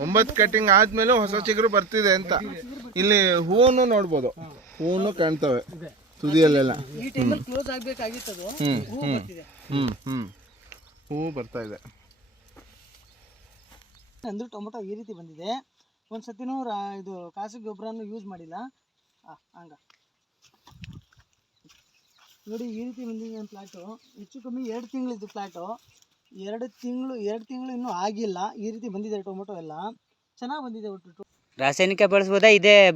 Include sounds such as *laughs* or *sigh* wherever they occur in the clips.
ಒಂಬತ್ತು ಕಟಿಂಗ್ ಆದ್ಮೇಲೆ ಹೊಸ ಚಿಗುರು ಬರ್ತಿದೆ ಅಂತ. ಇಲ್ಲಿ ಹೂವನ್ನು ನೋಡ್ಬೋದು. ಹೂವನ್ನು ಕಾಣ್ತವೆ ತುದಿಯಲ್ಲೆಲ್ಲ. ಈ ಟೈಮಲ್ಲಿ ಕ್ಲೋಸ್ ಆಗ್ಬೇಕಾಗಿತ್ತು ಅದು ಹ್ಮ್ ಹೂವು ಬರ್ತಾ ಇದೆ. ಅಂದ್ರೆ ಟೊಮೊಟೊ ಈ ರೀತಿ ಬಂದಿದೆ. ಒಂದು ಸತಿನೂ ಇದು ಕಾಸಿಗೆ ಗೊಬ್ಬರನೂ ಯೂಸ್ ಮಾಡಿಲ್ಲ. ಆ, ಹಂಗ. ನೋಡಿ ಈ ರೀತಿ ಬಂದಿದೆ ಪ್ಲಾಟು ಹೆಚ್ಚು ಕಮ್ಮಿ ಎರಡು ತಿಂಗಳಿದ್ದು ಪ್ಲಾಟು ಎರಡು ತಿಂಗಳು ಎರಡು ತಿಂಗಳು ಇನ್ನೂ ಆಗಿಲ್ಲ. ಈ ರೀತಿ ಬಂದಿದೆ ಟೊಮೊಟೊ ಎಲ್ಲ. ಚೆನ್ನಾಗಿ ಬಂದಿದೆ ಒಟ್ಟು ರಾಸಾಯನಿಕ ಬಳಸ್ಬೋದಾ? ಇದೇ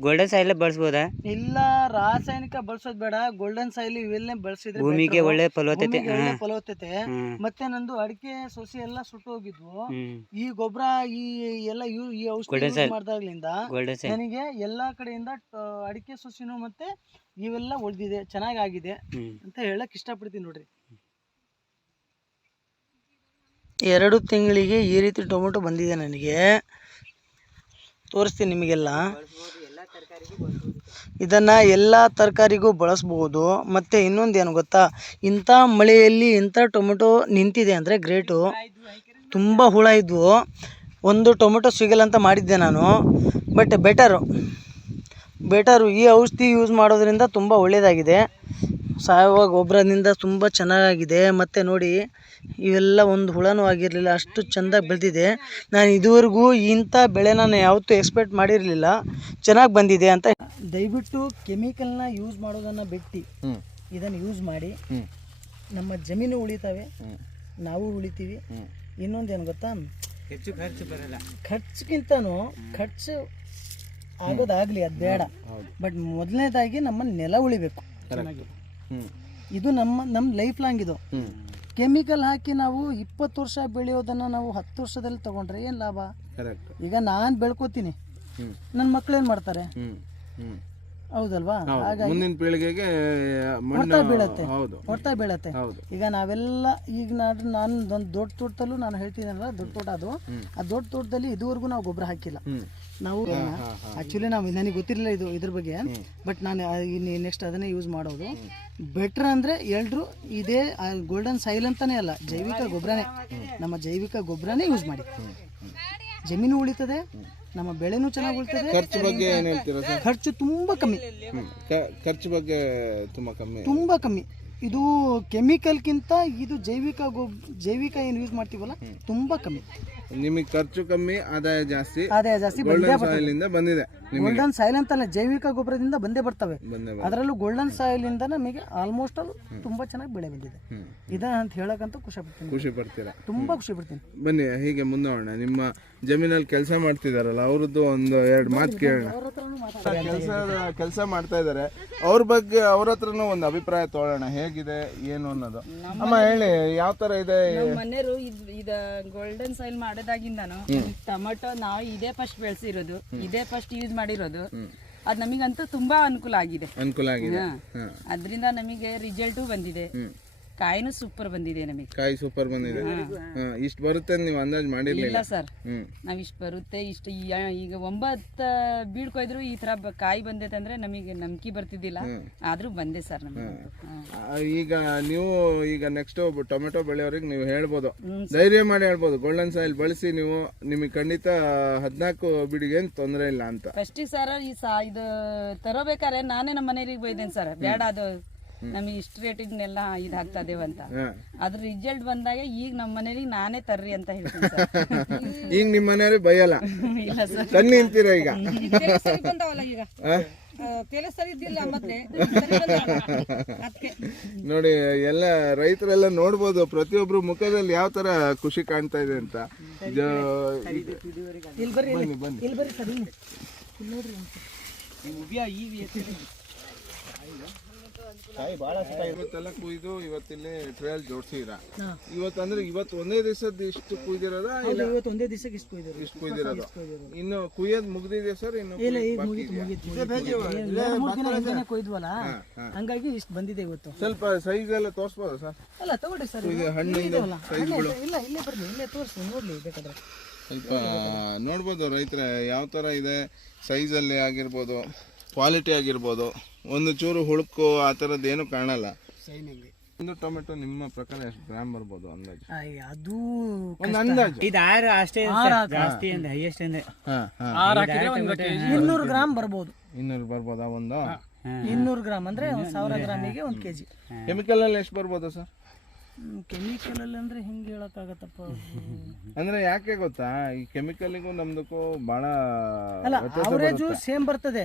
ಗೋಲ್ಡನ್ ಸಾಯಿಲ್ ಬಳಸ್ಬೋದಾ? ಇಲ್ಲ ರಾಸಾಯನಿಕ ಬಳಸೋದ್ ಬೇಡ. ಗೋಲ್ಡನ್ ಸಾಯಿಲ್ ಇವೆಲ್ಲ ಬಳಸಿದ್ರೆ ಭೂಮಿಗೆ ಒಳ್ಳೆ ಫಲವತ್ತತೆ ಫಲವತ್ತತೆ. ಮತ್ತೆ ನಂದು ಅಡಿಕೆ ಸೊಸಿ ಎಲ್ಲ ಸುಟ್ಟು ಹೋಗಿದ್ವು. ಈ ಗೊಬ್ಬರ ಈ ಎಲ್ಲ ಯೂ- ಈ ಔಷಧಿ ಮಾಡ್ದಾಗ್ಲಿಂದ ನನಗೆ ಎಲ್ಲಾ ಕಡೆಯಿಂದ ಅಡಿಕೆ ಸೊಸಿನೂ ಮತ್ತೆ ಇವೆಲ್ಲ ಉಳಿದಿದೆ. ಚೆನ್ನಾಗಾಗಿದೆ ಆಗಿದೆ ಅಂತ ಹೇಳಕ್ ಇಷ್ಟಪಡ್ತೀನಿ ನೋಡ್ರಿ. ಎರಡು ತಿಂಗಳಿಗೆ ಈ ರೀತಿ ಟೊಮೊಟೊ ಬಂದಿದೆ ನನಗೆ. ತೋರಿಸ್ತೀನಿ ನಿಮಗೆಲ್ಲ. ಇದನ್ನು ಎಲ್ಲ ತರಕಾರಿಗೂ ಬಳಸ್ಬೋದು. ಮತ್ತು ಇನ್ನೊಂದು ಏನು ಗೊತ್ತಾ? ಇಂಥ ಮಳೆಯಲ್ಲಿ ಇಂಥ ಟೊಮೆಟೊ ನಿಂತಿದೆ ಅಂದರೆ ಗ್ರೇಟು. ತುಂಬ ಹುಳ ಇದ್ವು. ಒಂದು ಟೊಮೆಟೊ ಸಿಗಲ್ಲ ಅಂತ ಮಾಡಿದ್ದೆ ನಾನು. But better. ಬೆಟರು. ಈ ಔಷಧಿ ಯೂಸ್ ಮಾಡೋದ್ರಿಂದ ತುಂಬ ಒಳ್ಳೆಯದಾಗಿದೆ ಸಾವಯವ ಗೊಬ್ಬರದಿಂದ ತುಂಬ ಚೆನ್ನಾಗಿದೆ ಮತ್ತು ನೋಡಿ ಇವೆಲ್ಲ ಒಂದು ಹುಳನೂ ಆಗಿರಲಿಲ್ಲ ಅಷ್ಟು ಚೆಂದಾಗಿ ಬೆಳೆದಿದೆ. ನಾನು ಇದುವರೆಗೂ ಇಂಥ ಬೆಳೆ ನಾನು ಯಾವತ್ತೂ ಎಕ್ಸ್ಪೆಕ್ಟ್ ಮಾಡಿರಲಿಲ್ಲ. ಚೆನ್ನಾಗಿ ಬಂದಿದೆ ಅಂತ ದಯವಿಟ್ಟು ಕೆಮಿಕಲ್ನ ಯೂಸ್ ಮಾಡೋದನ್ನು ಬಿಟ್ಟು. ಇದನ್ನು ಯೂಸ್ ಮಾಡಿ. ನಮ್ಮ ಜಮೀನು ಉಳಿತಾವೆ. ನಾವು ಉಳಿತೀವಿ. ಇನ್ನೊಂದು ಏನು ಗೊತ್ತಾ? ಹೆಚ್ಚು ಖರ್ಚು ಬರಲ್ಲ. ಖರ್ಚಿಗಿಂತನೂ ಖರ್ಚು ಆಗೋದಾಗಲಿ ಅದು ಬೇಡ. ಬಟ್ ಮೊದಲನೇದಾಗಿ ನಮ್ಮ ನೆಲ ಉಳಿಬೇಕು. ಚೆನ್ನಾಗಿ. ಇದು ನಮ್ಮ ನಮ್ಮ ಲೈಫ್ ಲಾಂಗ್ ಇದು ಕೆಮಿಕಲ್ ಹಾಕಿ ನಾವು ಇಪ್ಪತ್ತು ವರ್ಷ ಬೆಳೆಯೋದನ್ನ ನಾವು ಹತ್ತು ವರ್ಷದಲ್ಲಿ ತಗೊಂಡ್ರೆ ಏನು ಲಾಭ? ಈಗ ನಾನು ಬೆಳ್ಕೋತೀನಿ. ನನ್ನ ಮಕ್ಳು ಏನ್ ಮಾಡ್ತಾರೆ? ಹೌದಲ್ವಾ? ಹೌದು. ಮುಂದಿನ ಪೀಳಿಗೆಗೆ ಹೊಡ್ತಾ ಬೀಳತ್ತೆ. ಹೊಡ್ತಾ ಬೀಳತ್ತೆ. ಈಗ ನಾವೆಲ್ಲ ಈಗ ನಾನು ನಾನು ಒಂದು ದೊಡ್ಡ ತೋಟದಲ್ಲೂ ನಾನು ಹೇಳ್ತೀನಲ್ಲ ದೊಡ್ಡ ತೋಟ ಅದು. ಆ ದೊಡ್ಡ ತೋಟದಲ್ಲಿ ಇದುವರೆಗೂ ನಾವು ಗೊಬ್ಬರ ಹಾಕಿಲ್ಲ. ನಾವು ಆಕ್ಚುಲಿ ನಾವು ನನಗೆ ಗೊತ್ತಿರಲಿಲ್ಲ ಇದು ಇದ್ರ ಬಗ್ಗೆ ಬಟ್ ನಾನು ನೆಕ್ಸ್ಟ್ ಅದನ್ನೇ ಯೂಸ್ ಮಾಡೋದು. ಬೆಟ್ರ್ ಅಂದರೆ ಎಲ್ಲರೂ ಇದೇ ಗೋಲ್ಡನ್ ಸೈಲ್ ಅಂತಾನೆ ಅಲ್ಲ ಜೈವಿಕ ಗೊಬ್ಬರನೇ ನಮ್ಮ ಜೈವಿಕ ಗೊಬ್ಬರನೇ ಯೂಸ್ ಮಾಡಿ. ಜಮೀನು ಉಳಿತದೆ ನಮ್ಮ ಬೆಳೆನೂ ಚೆನ್ನಾಗಿ ಉಳಿತದೆ. ಖರ್ಚು ಬಗ್ಗೆ ಏನ್ ಹೇಳ್ತೀರಾ ಸರ್? ಖರ್ಚು ತುಂಬ ಕಮ್ಮಿ. ಖರ್ಚು ಬಗ್ಗೆ ತುಂಬಾ ಕಮ್ಮಿ. ತುಂಬ ಕಮ್ಮಿ. ಇದು ಕೆಮಿಕಲ್ಗಿಂತ ಇದು ಜೈವಿಕ ಗೊಬ್ ಜೈವಿಕ ಏನು ಯೂಸ್ ಮಾಡ್ತೀವಲ್ಲ ತುಂಬ ಕಮ್ಮಿ. ನಿಮಗೆ ಖರ್ಚು ಕಮ್ಮಿ ಆದಾಯ ಜಾಸ್ತಿ ಆದಾಯ ಜಾಸ್ತಿ ಬಂದೇ ಗೋಲ್ಡನ್ ಬರ್ತದೆ. ಸಾಯಿಲ್ ಇಂದ ಬಂದಿದೆ ನಿಮಗೆ. ಗೋಲ್ಡನ್ ಸಾಯಿಲ್ ಅಂತಲ್ಲ ಜೈವಿಕ ಗೊಬ್ಬರದಿಂದ ಬಂದೇ ಬರ್ತವೆ. ಬಂದೇ. ಅದರಲ್ಲೂ ಗೋಲ್ಡನ್ ಸಾಯಿಲ್ ಇಂದ ನಮಗೆ ಆಲ್ಮೋಸ್ಟ್ ಆಲ್ ತುಂಬಾ ಚೆನ್ನಾಗಿ ಬೆಳೆ ಬಂದಿದೆ. ಹ್ಮ್. ಇದ ಅಂತ ಹೇಳಕ್ಕಂತೂ ಖುಷಿ ಪಡ್ತೀನಿ. ಖುಷಿ ಪಡ್ತೀರಾ? ತುಂಬಾ ಖುಷಿ ಪಡ್ತೀನಿ. ಬನ್ನಿ ಹೀಗೆ ಮುಂದೋಣ ನಿಮ್ಮ ಜಮೀನಲ್ಲಿ ಕೆಲಸ ಮಾಡ್ತಿದಾರಲ್ಲ ಅವ್ರದ್ದು ಒಂದು ಎರಡು ಮಾತು ಕೇಳೋಣ. ಕೆಲಸ ಕೆಲಸ ಮಾಡ್ತಾ ಇದ್ದಾರೆ ಅವ್ರ ಬಗ್ಗೆ ಅವ್ರ ಹತ್ರನು ಒಂದು ಅಭಿಪ್ರಾಯ ತಗೊಳ್ಳೋಣ ಹೇಗಿದೆ ಏನು ಅನ್ನೋದು? ಅಮ್ಮ ಹೇಳಿ ಯಾವ ತರ ಇದೆ? ಮನೆಯವರು ಇದು ಇದ ಗೋಲ್ಡನ್ ಸಾಯಿಲ್ ಮಾಡೋದಾಗಿಂದಾನು ಟೊಮೆಟೊ ನಾವು ಇದೇ ಫಸ್ಟ್ ಬೆಳೆಸಿರೋದು ಇದೇ ಫಸ್ಟ್ ಯೂಸ್ ಮಾಡಿರೋದು. ಅದ್ ನಮಗಂತೂ ತುಂಬಾ ಅನುಕೂಲ ಆಗಿದೆ. ಅನುಕೂಲ ಆಗಿದೆ. ಅದರಿಂದ ನಮಗೆ ರಿಸಲ್ಟು ಬಂದಿದೆ. ಕಾಯಿನೂ ಸೂಪರ್ ಬಂದಿದೆ ನಮಗೆ. ಕಾಯಿ ಸೂಪರ್ ಬಂದಿದೆ. ಇಷ್ಟು ಬರುತ್ತೆ ನೀವು ಅಂದಾಜು ಮಾಡಿರ್ಲಿಲ್ಲ. ಇಲ್ಲ ಸರ್. ನಾವ್ ಇಷ್ಟು ಬರುತ್ತೆ ಇಷ್ಟು ಈಗ ಒಂಬತ್ತು ಬೀಳ್ಕೊಯ್ದ್ರು ಈ ತರ ಬ- ಕಾಯಿ ಬಂದೈತೆ ಅಂದ್ರೆ ನಮಗೆ ನಂಬಿಕೆ ಬರ್ತಿದ್ದಿಲ್ಲ. ಆದ್ರೂ ಬಂದೆ ಸರ್ ನಮಗೆ. ಆ, ಈಗ ನೀವು ಈಗ ನೆಕ್ಸ್ಟ್ ಟೊಮೆಟೊ ಬೆಳೆಯೋರಿಗೆ ನೀವು ಹೇಳ್ಬೋದು. ಧೈರ್ಯ ಮಾಡಿ ಹೇಳ್ಬೋದು. ಗೋಲ್ಡನ್ ಸಾಯಿಲ್ ಬಳಸಿ ನೀವು ನಿಮಗೆ ಖಂಡಿತ ಹದಿನಾಲ್ಕು ಬಿಡಿಗೆ ಏನು ತೊಂದರೆ ಇಲ್ಲ ಅಂತ. ಫಸ್ಟಿಗೆ ಸರ್ ಈ ಸಾ ಇದು ತರೋಬೇಕಾದ್ರೆ ನಾನೇ ನಮ್ಮ ಮನೆಯವ್ರಿಗೆ ಬೈದೇನೆ ಸರ್. ಬೇಡ ಅದು. ನಮಗೆ ಇಷ್ಟು ರೇಟಿದ್ನೆಲ್ಲ ಇದಾಗ್ತಾ ಅಂತ. ಅದ್ರ ರಿಸಲ್ಟ್ ಬಂದಾಗ ಈಗ ನಮ್ಮ ಮನೇಲಿ ನಾನೇ ತರ್ರಿ ಅಂತ ಹೇಳ್ತೀನಿ ಸರ್. *laughs* ಈಗ ನಿಮ್ಮ ಮನೆಯವ್ರಿಗೆ ಬೈಯಲ್ಲ? *laughs* ಇಲ್ಲ ಸರ್. ತನ್ನಿ ಅಂತೀರ ಈಗ? ನೋಡಿ ಎಲ್ಲ ರೈತರೆಲ್ಲ ನೋಡ್ಬೋದು. ಪ್ರತಿಯೊಬ್ರು ಮುಖದಲ್ಲಿ ಯಾವ ತರ ಖುಷಿ ಕಾಣ್ತಾ ಇದೆ ಅಂತ. ಬನ್ನಿ ಬನ್ನಿ. ಇಲ್ಲಿ ನೋಡ್ರಿ ಇವತ್ತೆಲ್ಲ ಕುಯ್ದು ಇವತ್ತಿಲ್ಲಿ ಟ್ರಯಲ್ ಜೋಡಿಸಿದ್ರ. ಇವತ್ತು ಅಂದ್ರೆ ಇವತ್ತು ಒಂದೇ ದಿವಸದ ಇಷ್ಟು ಕುಯ್ದಿರೋದ ಇಲ್ಲ? ಇವತ್ತು ಒಂದೇ ದಿವಸಕ್ಕೆ ಇಷ್ಟು ಕೊಯ್ದಿರೋದು. ಇಷ್ಟು ಕುಯ್ದಿರೋದು. ಇನ್ನು ಕುಯ್ಯೋದ್ ಮುಗ್ದಿದೆ ಸರ್? ಇನ್ನು ಇಲ್ಲ ಈಗ ಮುಗೀತು? ಮುಗೀತು ಕೊಯ್ದ್ವಲ್ಲ. ಹಂಗಾಗಿ ಇಷ್ಟು ಬಂದಿದೆ ಇವತ್ತು. ಸ್ವಲ್ಪ ಸೈಜ್ ಎಲ್ಲ ತೋರಿಸ್ಬೋದಾ ಸರ್? ಅಲ್ಲ ತಗೊಳ್ರಿ ಸರ್ ಇದು ಹಣ್ಣಿಂದು ಸೈಜ್ಗಳು ಇಲ್ಲ ಇಲ್ಲೇ ಬರ್ಲಿ ಇಲ್ಲೇ ತೋರಿಸಿ ನೋಡ್ಲಿ ಬೇಕಾದ್ರೆ. ಸ್ವಲ್ಪ ನೋಡ್ಬೋದು ರೈತರ ಯಾವ ತರ ಇದೆ? ಸೈಜಲ್ಲಿ ಆಗಿರ್ಬೋದು. ಕ್ವಾಲಿಟಿ ಆಗಿರ್ಬೋದು ಒಂದು ಚೂರು ಹುಳುಕು ಆ ಥರದ್ದು ಏನು ಕಾಣಲ್ಲ. ಒಂದು ಟೊಮೆಟೊ ನಿಮ್ಮ ಪ್ರಕಾರ ಎಷ್ಟು ಗ್ರಾಮ್ ಬರ್ಬೋದು ಅಂದಾಜು? ಅಯ್ಯ, ಅದು ಒಂದು ಅಂದಾಜು. ಇದು ಆರು ಅಷ್ಟೇ. ಜಾಸ್ತಿ ಅಂದ್ರೆ ಹೈಯೆಸ್ಟ್ ಅಂದ್ರೆ. ಇನ್ನೂರು ಗ್ರಾಮ್ ಬರ್ಬೋದು. ಇನ್ನೂರು ಬರ್ಬೋದಾ ಒಂದು? ಇನ್ನೂರು ಗ್ರಾಮ್ ಅಂದ್ರೆ ಒಂದ್ ಸಾವಿರ ಗ್ರಾಮಿಗೆ ಒಂದು ಕೆಜಿ. ಕೆಮಿಕಲ್ ಅಲ್ಲಿ ಎಷ್ಟು ಬರ್ಬೋದು ಸರ್? ಕೆಮಿಕಲ್ ಅಲ್ಲಿ ಅಂದ್ರೆ ಹಿಂಗೆ ಹೇಳಕ್ಕಾಗತ್ತಪ್ಪ? ಅಂದ್ರೆ ಯಾಕೆ ಗೊತ್ತಾ? ಈ ಕೆಮಿಕಲ್ಗೂ ನಮ್ದಕ್ಕೂ ಬಹಳ ಅಲ್ಲ ಅವರೇಜು ಸೇಮ್ ಬರ್ತದೆ.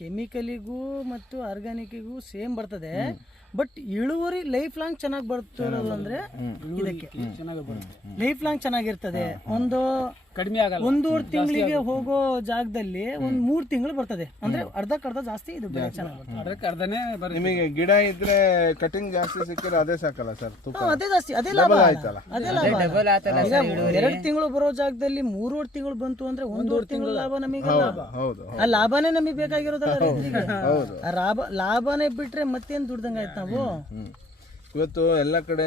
ಕೆಮಿಕಲಿಗೂ ಮತ್ತು ಆರ್ಗ್ಯಾನಿಕ್ಗೂ ಸೇಮ್ ಬರ್ತದೆ. ಬಟ್ ಇಳುವರಿ ಲೈಫ್ ಲಾಂಗ್ ಚೆನ್ನಾಗಿ ಬರ್ತಿರೋದು ಅಂದ್ರೆ ಇದಕ್ಕೆ. ಲೈಫ್ ಲಾಂಗ್ ಚೆನ್ನಾಗಿರ್ತದೆ. ಒಂದು ಕಡಿಮೆ ಆಗಲ್ಲ. ಒಂದೂವರೆ ತಿಂಗಳಿಗೆ ಹೋಗೋ ಜಾಗದಲ್ಲಿ ಒಂದ್ ಮೂರ್ ತಿಂಗಳು ಬರ್ತದೆ. ಅಂದ್ರೆ ಅರ್ಧಕ್ಕರ್ಧ ಜಾಸ್ತಿ ಇದು ಬೆಳೆ ಚೆನ್ನಾಗಿ ಬರ್ತದೆ. ಅದಕ್ಕೆ ಅರ್ಧನೇ ಬರೀ ನಿಮಗೆ ಗಿಡ ಇದ್ರೆ ಕಟಿಂಗ್ ಜಾಸ್ತಿ ಸಿಕ್ಕಿದ್ರೆ ಅದೇ ಸಾಕಲ್ಲ ಸರ್? ತೂಕ ಅದೇ ಜಾಸ್ತಿ ಅದೇ ಲಾಭ. Double ಆಯ್ತಲ್ಲ. ಅದೇ ಲಾಭ. ಡಬಲ್ ಆತಲ್ಲ ಎರಡು ತಿಂಗಳು ಬರೋ ಜಾಗದಲ್ಲಿ ಮೂರುವರೆ ತಿಂಗಳು ಬಂತು ಅಂದ್ರೆ ಒಂದೂವರೆ ತಿಂಗಳು ಲಾಭ ನಮಗೆ ಹೌದು ಹೌದು ಆ ಲಾಭನೇ ನಮಗೆ ಬೇಕಾಗಿರೋದಲ್ಲ ರೈತರಿಗೆ. ಹೌದು ಆ ಲಾಭ ಲಾಭನೇ ಬಿಟ್ರೆ ಮತ್ತೇನ್ ದುಡ್ದಂಗ ಆಯ್ತು ನಾವು. ಇವತ್ತು ಎಲ್ಲ ಕಡೆ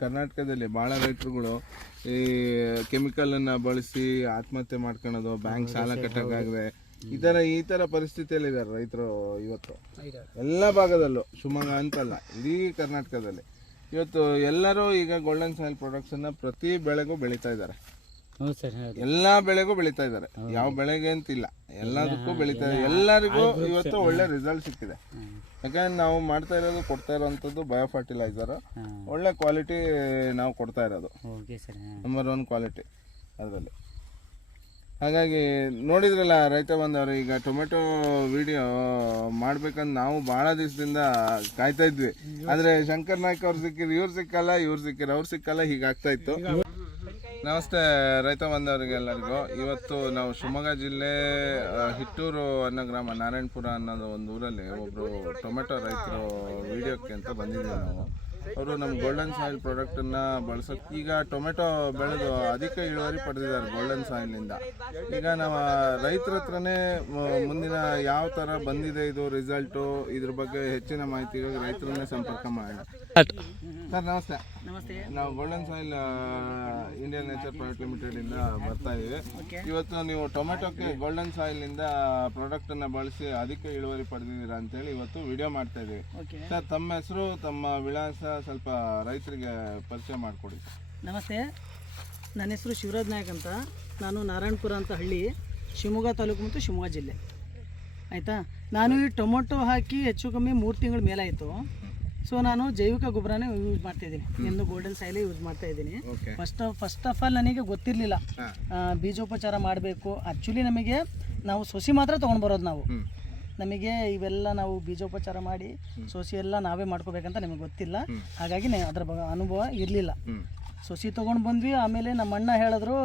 ಕರ್ನಾಟಕದಲ್ಲಿ ಭಾಳ ರೈತರುಗಳು ಈ ಕೆಮಿಕಲ್ ಅನ್ನ ಬಳಸಿ ಆತ್ಮಹತ್ಯೆ ಮಾಡ್ಕೊಳ್ಳೋದು ಬ್ಯಾಂಕ್ ಸಾಲ ಕಟ್ಟೋಕ್ಕಾಗದೆ. ಈ ತರ ಈ ತರ ಪರಿಸ್ಥಿತಿಯಲ್ಲಿ ಇದ್ದಾರೆ ರೈತರು ಇವತ್ತು. ಎಲ್ಲ ಭಾಗದಲ್ಲೂ ಶಿವಮೊಗ್ಗ ಅಂತಲ್ಲ ಇಡೀ ಕರ್ನಾಟಕದಲ್ಲಿ. ಇವತ್ತು ಎಲ್ಲರೂ ಈಗ ಗೋಲ್ಡನ್ ಸಾಯಿಲ್ ಪ್ರಾಡಕ್ಟ್ಸ್ ಅನ್ನ ಪ್ರತಿ ಬೆಳೆಗೂ ಬೆಳೀತಾ ಇದ್ದಾರೆ. ಹೌದು ಸರ್ ಹೌದು. ಎಲ್ಲಾ ಬೆಳೆಗೂ ಬೆಳೀತಾ ಇದ್ದಾರೆ. ಯಾವ ಬೆಳೆಗೆ ಅಂತಿಲ್ಲ. ಎಲ್ಲದಕ್ಕೂ ಬೆಳೀತಾ ಇದ್ದಾರೆ. ಎಲ್ಲರಿಗೂ ಇವತ್ತು ಒಳ್ಳೆ ರಿಸಲ್ಟ್ ಸಿಕ್ಕಿದೆ. ಯಾಕಂದ್ರೆ ನಾವು ಮಾಡ್ತಾ ಇರೋದು ಕೊಡ್ತಾ ಇರೋವಂಥದ್ದು ಬಯೋ ಫರ್ಟಿಲೈಸರ್ ಒಳ್ಳೆ ಕ್ವಾಲಿಟಿ ನಾವು ಕೊಡ್ತಾ ಇರೋದು. Okay sir number one quality ಅದರಲ್ಲಿ. ಹಾಗಾಗಿ ನೋಡಿದ್ರಲ್ಲ ರೈತ ಬಂದವರು ಈಗ ಟೊಮೆಟೊ ವಿಡಿಯೋ ಮಾಡ್ಬೇಕಂತ ನಾವು ಬಹಳ ದಿವಸದಿಂದ ಕಾಯ್ತಾ ಇದ್ವಿ. ಆದ್ರೆ ಶಂಕರ್ ನಾಯ್ಕ ಅವ್ರು ಸಿಕ್ಕಿದ್ರು ಇವ್ರು ಸಿಕ್ಕಲ್ಲ ಇವ್ರು ಸಿಕ್ಕಿರ ಅವ್ರು ಸಿಕ್ಕಲ್ಲ ಹೀಗಾಗ್ತಾ ಇತ್ತು. ನಮಸ್ತೆ, ರೈತ ಬಂದವರಿಗೆ ಎಲ್ಲರಿಗೂ. ಇವತ್ತು ನಾವು ಶಿವಮೊಗ್ಗ ಜಿಲ್ಲೆ ಹಿಟ್ಟೂರು ಅನ್ನೋ ಗ್ರಾಮ ನಾರಾಯಣಪುರ ಅನ್ನೋದು ಒಂದು ಊರಲ್ಲಿ ಒಬ್ಬರು ಟೊಮೆಟೊ ರೈತರು ವಿಡಿಯೋಕ್ಕೆ ಅಂತ ಬಂದಿದ್ದೀವಿ ನಾವು. ಅವರು ನಮ್ಮ ಗೋಲ್ಡನ್ ಸಾಯಿಲ್ ಪ್ರಾಡಕ್ಟನ್ನು ಬಳಸೋಕೆ ಈಗ ಟೊಮೆಟೊ ಬೆಳೆದು ಅಧಿಕ ಇಳುವರಿ ಪಡೆದಿದ್ದಾರೆ ಗೋಲ್ಡನ್ ಸಾಯಿಲ್ನಿಂದ ಈಗ ನಾವು ರೈತರ ಹತ್ರನೇ ಮುಂದಿನ ಯಾವ ಥರ ಬಂದಿದೆ ಇದು ರಿಸಲ್ಟು ಇದ್ರ ಬಗ್ಗೆ ಹೆಚ್ಚಿನ ಮಾಹಿತಿಗಾಗಿ ರೈತರನ್ನೇ ಸಂಪರ್ಕ ಮಾಡೋಣ. ಸರ್ ನಮಸ್ತೆ. ನಮಸ್ತೆ. ನಾವು golden soil Indian nature private limited ಇಂದ ಬರ್ತಾ ಇದ್ದೀವಿ ಇವತ್ತು ನೀವು ಟೊಮೆಟೊಕ್ಕೆ ಗೋಲ್ಡನ್ ಸಾಯಿಲ್ ಇಂದ ಪ್ರಾಡಕ್ಟ್ ಅನ್ನ ಬಳಸಿ ಅಧಿಕ ಇಳುವರಿ ಪಡೆದಿದ್ದೀರಾ ಅಂತೇಳಿ ಇವತ್ತು ವಿಡಿಯೋ ಮಾಡ್ತಾ ಇದೀವಿ. ಸರ್ ತಮ್ಮ ಹೆಸರು ತಮ್ಮ ವಿಳಾಸ ಸ್ವಲ್ಪ ರೈತರಿಗೆ ಪರಿಚಯ ಮಾಡಿಕೊಡಿ. ನಮಸ್ತೆ. ನನ್ನ ಹೆಸರು ಶಿವರಾಜ್ ನಾಯಕ್ ಅಂತ. ನಾನು ನಾರಾಯಣಪುರ ಅಂತ ಹಳ್ಳಿ ಶಿವಮೊಗ್ಗ ತಾಲೂಕು ಮತ್ತು ಶಿವಮೊಗ್ಗ ಜಿಲ್ಲೆ. ಆಯಿತಾ? ನಾನು ಈ ಟೊಮೊಟೊ ಹಾಕಿ ಹೆಚ್ಚು ಕಮ್ಮಿ ಮೂರು ತಿಂಗಳ ಮೇಲಾಯಿತು. ಸೊ ನಾನು ಜೈವಿಕ ಗೊಬ್ಬರನೇ ಯೂಸ್ ಮಾಡ್ತಾ ಇದ್ದೀನಿ ಎಂದು ಗೋಲ್ಡನ್ ಸಾಯಿಲೇ ಯೂಸ್ ಮಾಡ್ತಾ ಇದ್ದೀನಿ. ಫಸ್ಟ್ ಫಸ್ಟ್ ಆಫ್ ಆಲ್ ನನಗೆ ಗೊತ್ತಿರಲಿಲ್ಲ. ಬೀಜೋಪಚಾರ ಮಾಡಬೇಕು. ಆ್ಯಕ್ಚುಲಿ ನಮಗೆ ನಾವು ಸೊಸಿ ಮಾತ್ರ ತೊಗೊಂಡು ಬರೋದು ನಾವು. ನಮಗೆ ಇವೆಲ್ಲ ನಾವು ಬೀಜೋಪಚಾರ ಮಾಡಿ ಸೊಸಿ ಎಲ್ಲ ನಾವೇ ಮಾಡ್ಕೋಬೇಕಂತ ನಮಗೆ ಗೊತ್ತಿಲ್ಲ. ಹಾಗಾಗಿ ಅದರ ಅನುಭವ ಇರಲಿಲ್ಲ. ಸೊಸಿ ತೊಗೊಂಡು ಬಂದ್ವಿ. ಆಮೇಲೆ ನಮ್ಮ ಅಣ್ಣ ಹೇಳಿದ್ರು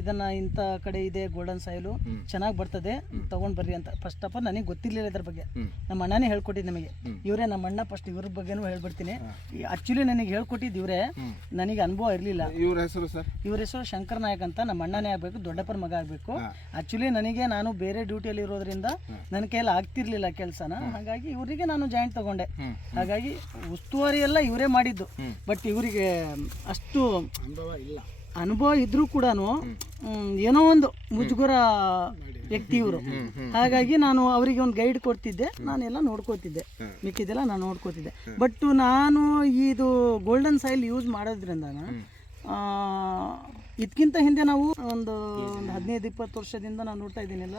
ಇದನ್ನ ಇಂಥ ಕಡೆ ಇದೆ ಗೋಲ್ಡನ್ ಸಾಯಿಲು ಚೆನ್ನಾಗಿ ಬರ್ತದೆ ತೊಗೊಂಡು ಬರ್ರಿ ಅಂತ. ಫಸ್ಟ್ ಆಫ್ ಆಲ್ ನನಗೆ ಗೊತ್ತಿರಲಿಲ್ಲ ಇದ್ರ ಬಗ್ಗೆ. ನಮ್ಮ ಅಣ್ಣನೇ ಹೇಳ್ಕೊಟ್ಟಿದ್ದು ನಮಗೆ. ಇವರೇ ನಮ್ಮ ಅಣ್ಣ ಫಸ್ಟ್ ಇವ್ರ ಬಗ್ಗೆನೂ ಹೇಳ್ಬಿಡ್ತೀನಿ. ಆಕ್ಚುಲಿ ನನಗೆ ಹೇಳ್ಕೊಟ್ಟಿದ್ದು ಇವರೇ. ನನಗೆ ಅನುಭವ ಇರಲಿಲ್ಲ. ಇವ್ರ ಹೆಸರು ಸರ್? ಇವ್ರ ಹೆಸರು ಶಂಕರ್ ನಾಯಕ್ ಅಂತ ನಮ್ಮ ಅಣ್ಣನೇ ಆಗಬೇಕು ದೊಡ್ಡಪ್ಪರ ಮಗ ಆಗಬೇಕು. ಆಕ್ಚುಲಿ ನನಗೆ ನಾನು ಬೇರೆ ಡ್ಯೂಟಿಯಲ್ಲಿ ಇರೋದ್ರಿಂದ ನನ್ನ ಕೈಯಲ್ಲಿ ಆಗ್ತಿರ್ಲಿಲ್ಲ ಕೆಲಸನ. ಹಾಗಾಗಿ ಇವರಿಗೆ ನಾನು ಜಾಯಿಂಟ್ ತಗೊಂಡೆ. ಹಾಗಾಗಿ ಉಸ್ತುವಾರಿ ಎಲ್ಲ ಇವರೇ ಮಾಡಿದ್ದು. ಬಟ್ ಇವರಿಗೆ ಅಷ್ಟು ಅನುಭವ ಇಲ್ಲ. ಅನುಭವ ಇದ್ರೂ ಕೂಡ ಏನೋ ಒಂದು ಮುಜುಗರ ವ್ಯಕ್ತಿ ಇವರು. ಹಾಗಾಗಿ ನಾನು ಅವರಿಗೆ ಒಂದು ಗೈಡ್ ಕೊಡ್ತಿದ್ದೆ. ನಾನೆಲ್ಲ ನೋಡ್ಕೋತಿದ್ದೆ. ಮಿಕ್ಕಿದ್ದೆಲ್ಲ ನಾನು ನೋಡ್ಕೋತಿದ್ದೆ. ಬಟ್ ನಾನು ಇದು ಗೋಲ್ಡನ್ ಸಾಯಿಲ್ ಯೂಸ್ ಮಾಡೋದ್ರಿಂದ ಇದಕ್ಕಿಂತ ಹಿಂದೆ ನಾವು ಒಂದು ಒಂದು ಹದಿನೈದು ಇಪ್ಪತ್ತು ವರ್ಷದಿಂದ ನಾನು ನೋಡ್ತಾ ಇದ್ದೀನಿಲ್ಲ.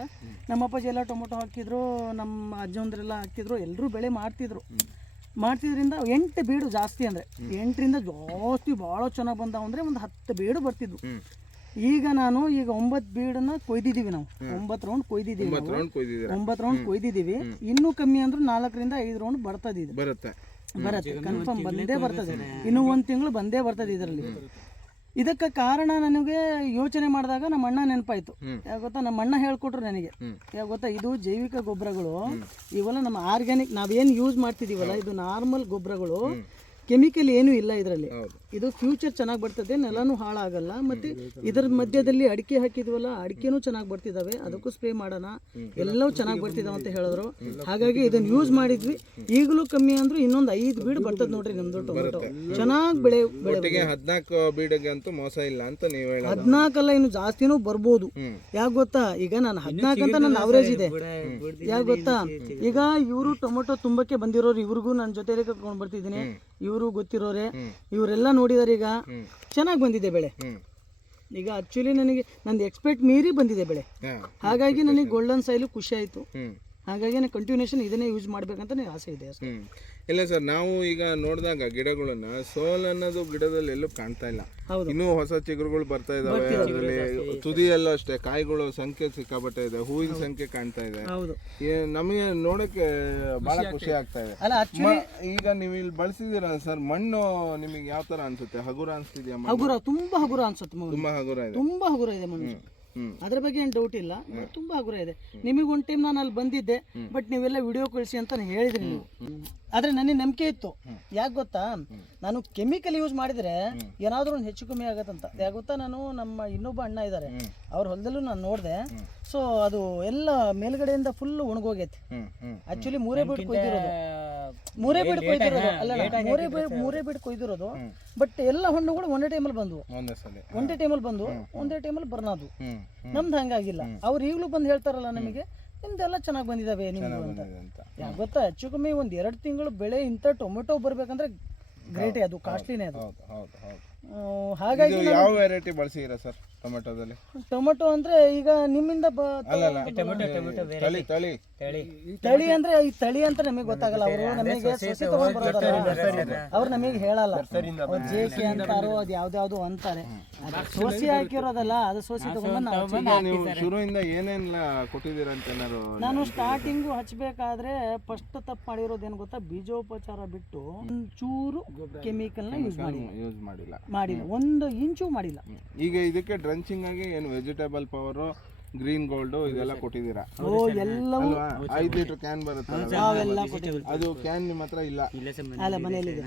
ನಮ್ಮ ಅಪ್ಪಾಜಿ ಎಲ್ಲ ಟೊಮೊಟೊ ಹಾಕಿದ್ರು ನಮ್ಮ ಅಜ್ಜಂದ್ರೆಲ್ಲ ಹಾಕಿದ್ರು ಎಲ್ಲರೂ ಬೆಳೆ ಮಾಡ್ತಿದ್ರು. ಮಾಡ್ತಿದ್ರಿಂದ ಎಂಟು ಬೀಡು ಜಾಸ್ತಿ ಅಂದರೆ ಎಂಟರಿಂದ ಜಾಸ್ತಿ ಭಾಳ ಚೆನ್ನಾಗಿ ಬಂದಾವ ಅಂದರೆ ಒಂದು ಹತ್ತು ಬೀಡು ಬರ್ತಿದ್ವು. ಈಗ ನಾನು ಈಗ ಒಂಬತ್ತು ಬೀಡನ್ನ ಕೊಯ್ದಿದ್ದೀವಿ ನಾವು. ಒಂಬತ್ತು ರೌಂಡ್ ಕೊಯ್ದಿದ್ದೀವಿ ಒಂಬತ್ತು ರೌಂಡ್ ಕೊಯ್ದಿದ್ದೀವಿ. ಇನ್ನೂ ಕಮ್ಮಿ ಅಂದ್ರೆ ನಾಲ್ಕರಿಂದ ಐದು ರೌಂಡ್ ಬರ್ತದೆ ಇದು. ಬರುತ್ತೆ. ಬರುತ್ತೆ. ಕನ್ಫರ್ಮ್ ಬಂದೇ ಬರ್ತದೆ ಇನ್ನು ಒಂದು ತಿಂಗಳು ಬಂದೇ ಬರ್ತದೆ ಇದರಲ್ಲಿ. ಇದಕ್ಕೆ ಕಾರಣ ನನಗೆ ಯೋಚನೆ ಮಾಡಿದಾಗ ನಮ್ಮ ಅಣ್ಣ ನೆನಪಾಯ್ತು. ಯಾಕೆ ಗೊತ್ತಾ? ನಮ್ಮ ಅಣ್ಣ ಹೇಳ್ಕೊಟ್ರು ನನಗೆ. ಯಾಕೆ ಗೊತ್ತಾ? ಇದು ಜೈವಿಕ ಗೊಬ್ಬರಗಳು. ಇವೆಲ್ಲ ನಮ್ಮ ಆರ್ಗ್ಯಾನಿಕ್ ನಾವೇನು ಯೂಸ್ ಮಾಡ್ತಿದೀವಲ್ಲ ಇದು ನಾರ್ಮಲ್ ಗೊಬ್ಬರಗಳು. ಕೆಮಿಕಲ್ ಏನೂ ಇಲ್ಲ ಇದರಲ್ಲಿ. ಇದು ಫ್ಯೂಚರ್ ಚೆನ್ನಾಗಿ ಬರ್ತದೆ ನೆಲನೂ ಹಾಳಾಗಲ್ಲ ಮತ್ತೆ ಇದರ ಮಧ್ಯದಲ್ಲಿ ಅಡಿಕೆ ಹಾಕಿದ್ವಲ್ಲ ಅಡಿಕೆನೂ ಚೆನ್ನಾಗಿ ಬರ್ತಿದಾವೆ ಅದಕ್ಕೂ ಸ್ಪ್ರೇ ಮಾಡೋಣ ಎಲ್ಲವೂ ಚೆನ್ನಾಗಿ ಬರ್ತಿದಾವೆ ಅಂತ ಹೇಳಿದ್ರು. ಹಾಗಾಗಿ ಇದನ್ನ ಯೂಸ್ ಮಾಡಿದ್ವಿ. ಈಗಲೂ ಕಮ್ಮಿ ಅಂದ್ರೆ ಇನ್ನೊಂದು ಐದು ಬೀಡ್ ಬರ್ತದೆ ನೋಡ್ರಿ ನಮ್ದು ಟೊಮೆಟೊ ಚೆನ್ನಾಗಿ ಬೆಳೆ ಬೆಳೆ ಹದಿನಾಲ್ಕು ಬೀಡಿಗೆ ಅಂತೂ ಮೋಸ ಇಲ್ಲ ಅಂತ ನೀವು ಹೇಳಿ ಹದಿನಾಲ್ಕಲ್ಲ ಇನ್ನು ಜಾಸ್ತಿನೂ ಬರ್ಬೋದು. ಯಾಕೆ ಗೊತ್ತಾ? ಈಗ ನಾನು ಹದಿನಾಲ್ಕು ಅಂತ ನನ್ನ ಅವರೇಜ್ ಇದೆ. ಯಾಕೆ ಗೊತ್ತಾ? ಈಗ ಇವರು ಟೊಮೆಟೊ ತುಂಬಕ್ಕೆ ಬಂದಿರೋರು ಇವ್ರಿಗೂ ನನ್ನ ಜೊತೆ ಕರ್ಕೊಂಡು ಬರ್ತಿದ್ದೀನಿ. ಇವರು ಗೊತ್ತಿರೋರೆ. ಇವರೆಲ್ಲ ನೋಡಿದಾರೆ ಈಗ ಚೆನ್ನಾಗಿ ಬಂದಿದೆ ಬೆಳೆ. ಈಗ ಆಕ್ಚುಲಿ ನನಗೆ ನಂದು ಎಕ್ಸ್ಪೆಕ್ಟ್ ಮೀರಿ ಬಂದಿದೆ ಬೆಳೆ. ಹಾಗಾಗಿ ನನಗೆ ಗೋಲ್ಡನ್ ಸೈಲು ಖುಷಿ ಆಯಿತು. ಹಾಗಾಗಿ ಕಂಟಿನ್ಯೂಷನ್ ಇದನ್ನೇ ಯೂಸ್ ಮಾಡ್ಬೇಕಂತ ನನಗೆ ಆಸೆ ಇದೆ ಅಷ್ಟೇ. ಇಲ್ಲ ಸರ್ ನಾವು ಈಗ ನೋಡಿದಾಗ ಗಿಡಗಳನ್ನ ಸೋಲ್ ಅನ್ನೋದು ಗಿಡದಲ್ಲಿ ಎಲ್ಲೂ ಕಾಣ್ತಾ ಇಲ್ಲ. ಇನ್ನೂ ಹೊಸ ಚಿಗುರುಗಳು ಬರ್ತಾ ಇದಾವೆ ಅದರಲ್ಲಿ ತುದಿಯಲ್ಲೂ ಅಷ್ಟೇ ಕಾಯಿಗಳು ಸಂಖ್ಯೆ ಸಿಕ್ಕಾಪಟ್ಟೆ ಇದೆ ಹೂವಿನ ಸಂಖ್ಯೆ ಕಾಣ್ತಾ ಇದೆ. ನಮಗೆ ನೋಡಕ್ಕೆ ಬಹಳ ಖುಷಿ ಆಗ್ತಾ ಇದೆ. ಈಗ ನೀವು ಇಲ್ಲಿ ಬಳಸಿದೀರ ಸರ್ ಮಣ್ಣು ನಿಮಗೆ ಯಾವ ತರ ಅನ್ಸುತ್ತೆ? ಹಗುರ ಅನ್ಸ್ತಿದ್ಯಾ? ಹಗುರ ತುಂಬಾ ಹಗುರ ಅನ್ಸುತ್ತೆ ತುಂಬಾ ಹಗುರ ಇದೆ. ತುಂಬಾ ಹಗುರ ಇದೆ ಮಣ್ಣು. ಅದ್ರ ಬಗ್ಗೆ ಏನು ಡೌಟ್ ಇಲ್ಲ. ತುಂಬಾ ಆಗ್ರಹ ಇದೆ. ನಿಮಗೆ ಒಂದು ಟೈಮ್ ನಾನು ಅಲ್ಲಿ ಬಂದಿದ್ದೆ ಬಟ್ ನೀವೆಲ್ಲ ವಿಡಿಯೋ ಕಳಿಸಿ ಅಂತ ಹೇಳಿದ್ರಿ ನೀವು ಆದ್ರೆ ನನಗೆ ನಂಬಿಕೆ ಇತ್ತು. ಯಾಕೆ ಗೊತ್ತಾ? ನಾನು ಕೆಮಿಕಲ್ ಯೂಸ್ ಮಾಡಿದ್ರೆ ಏನಾದ್ರೂ ಒಂದು ಹೆಚ್ಚು ಕಮ್ಮಿ ಆಗತ್ತಂತ. ಯಾಕೆ ಗೊತ್ತಾ? ನಾನು ನಮ್ಮ ಇನ್ನೊಬ್ಬ ಅಣ್ಣ ಇದ್ದಾರೆ ಅವ್ರ ಹೊಲದಲ್ಲೂ ನಾನು ನೋಡಿದೆ. ಸೊ ಅದು ಎಲ್ಲ ಮೇಲ್ಗಡೆಯಿಂದ ಫುಲ್ ಒಣಗೋಗೈತೆ. ಆಕ್ಚುಲಿ ಮೂರೇ ಬೀಡ್ ಕೊಯ್ದಿರೋದು. ಮೂರೇ ಬೀಡ್ ಕೊಯ್ದಿರೋದು. ಅಲ್ಲ ಮೂರೇ ಬೀಡ್ ಮೂರೇ ಬೀಡ್ ಕೊಯ್ದಿರೋದು. ಬಟ್ ಎಲ್ಲ ಹಣ್ಣುಗಳು ಒಂದೇ ಟೈಮಲ್ಲಿ ಬಂದವು. ಒಂದೇ ಟೈಮಲ್ಲಿ ಬಂದು ಒಂದೇ ಟೈಮಲ್ಲಿ ಬರ್ನಾದು. ನಮ್ದು ಹಂಗಾಗಿಲ್ಲ. ಅವ್ರು ಈಗಲೂ ಬಂದು ಹೇಳ್ತಾರಲ್ಲ ನಮಗೆ ನಿಮ್ದೆಲ್ಲ ಚೆನ್ನಾಗಿ ಬಂದಿದಾವೆ ನಿಮ್ದು ಅಂತ. ಯಾಕೆ ಗೊತ್ತಾ? ಹೆಚ್ಚು ಕಮ್ಮಿ ಒಂದು ಎರಡು ತಿಂಗಳು ಬೆಳೆ ಇಂಥ ಟೊಮೆಟೊ ಬರ್ಬೇಕಂದ್ರೆ ಗ್ರೇಟೇ ಅದು ಕಾಸ್ಟ್ಲಿನೇ ಅದು. ಹೌದು ಹೌದು ಹೌದು. ಆ, ಹಾಗಾಗಿ ಇದು ಯಾವ ವೆರೈಟಿ ಬಳಸಿದ್ದೀರಾ ಸರ್ ಟೊಮೆಟೊದಲ್ಲಿ ಟೊಮೆಟೊ ಅಂದ್ರೆ ಈಗ ನಿಮ್ಮಿಂದ ಬ ಅಲ್ಲ ಅಲ್ಲ. ತಳಿ ತಳಿ. ತಳಿ. ಅಂದ್ರೆ ಈ ತಳಿ ಅಂತ ನಮಗೆ ಗೊತ್ತಾಗಲ್ಲ. ಅವರು ನಮಗೆ ಸಸಿ ತಗೊಂಡ್ ಬರೋದಲ್ಲ. ಅವ್ರು ನಮಗೆ ಹೇಳಲ್ಲ. ಜೆ ಕೆ ಅಂತಾರೋ ಅದು ಯಾವ್ದಾವ್ದು ಅಂತಾರೆ. ಅದು ಸೋಸಿ ಹಾಕಿರೋದಲ್ಲ ಅದು ಸೋಸಿ ತಗೊಂಡ್ಬಂದು ನಾವು ಹಚ್ಚಿದ್ವಿ. ಈಗ ನೀವು ಶುರುವಿಂದ ಏನೇನೆಲ್ಲ ಕೊಟ್ಟಿದ್ದೀರಾ ಅಂತ ನಾನು ಸ್ಟಾರ್ಟಿಂಗು ಹಚ್ಚಬೇಕಾದ್ರೆ ಫಸ್ಟ್ ತಪ್ಪು ಮಾಡಿರೋದು ಏನು ಗೊತ್ತಾ? ಬೀಜೋಪಚಾರ ಬಿಟ್ಟು ಒಂಚೂರು ಕೆಮಿಕಲ್ನ ಯೂಸ್ ಮಾಡಿ ಯೂಸ್ ಮಾಡಿಲ್ಲ. ಮಾಡಿಲ್ಲ. ಒಂದು ಇಂಚು ಮಾಡಿಲ್ಲ. ಈಗ ಇದಕ್ಕೆ ಡ್ರಂಚಿಂಗ್ ಆಗಿ ಏನು ವೆಜಿಟೇಬಲ್ ಪವರು ಗ್ರೀನ್ ಗೋಲ್ಡ್ ಇದೆಲ್ಲ ಕೊಟ್ಟಿದ್ದೀರಾ? ಓ ಎಲ್ಲವೂ ಅಲ್ವಾ? ಐದು ಲೀಟರ್ ಕ್ಯಾನ್ ಬರುತ್ತೆ ನಾವೆಲ್ಲ ಅದು ಕ್ಯಾನ್ ನಿಮ್ಮ ಹತ್ರ ಇಲ್ಲ. ಅಲ್ಲ ಮನೆಯಲ್ಲಿದೆ.